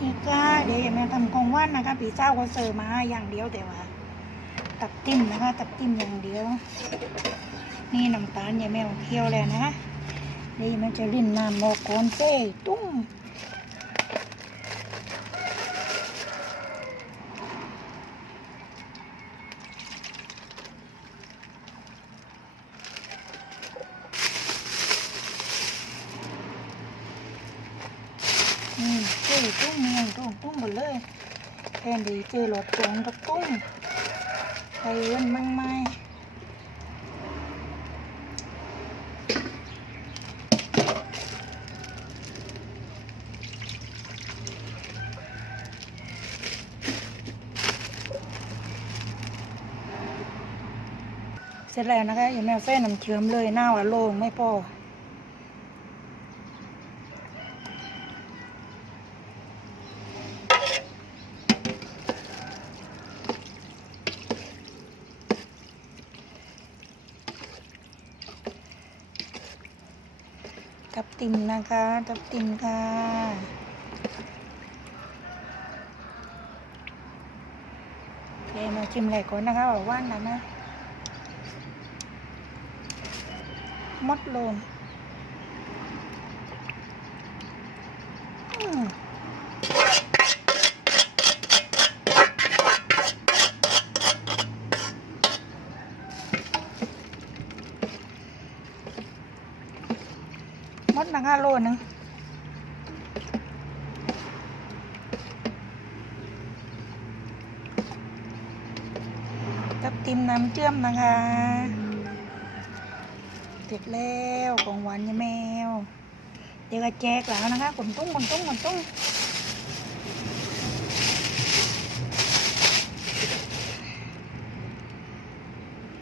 พี่จ้าเดี๋ยวอย่ามาทำกองว่านนะคะผีเจ้าก็เสิร์ฟมาอย่างเดียวแต่ว่า ตับติ้มนะคะตับติ้มอย่างเดียว นี่น้ำตาลอย่าแมวเคี่ยวแล้วนะเดี๋ยวมันจะรินน้ำโมกอนเซ่ตุ้ง นี่เซ่ตุ้งเมียงตุ้งตุ้งหมดเลยแทนดีเจอหลอดจงกับตุ้งใครเว้นมั่งไหมเสร็จแล้วนะคะอย่าแมวแฟ้น้ำเชื่อมเลยหน้าว่าโล่งไม่พอ ทับติมนะคะ ทับติมค่ะเคมาชิมแหลกก่อนนะคะบอกว่านนะนะ มดโลนอืม มดนะคะโลนึงกับติมน้ำเชื่อมนะคะ เสร็จแล้วของหวานยาแมว เดี๋ยวก็แจกแล้วนะคะขนตุ้งขนตุ้งขนตุ้ง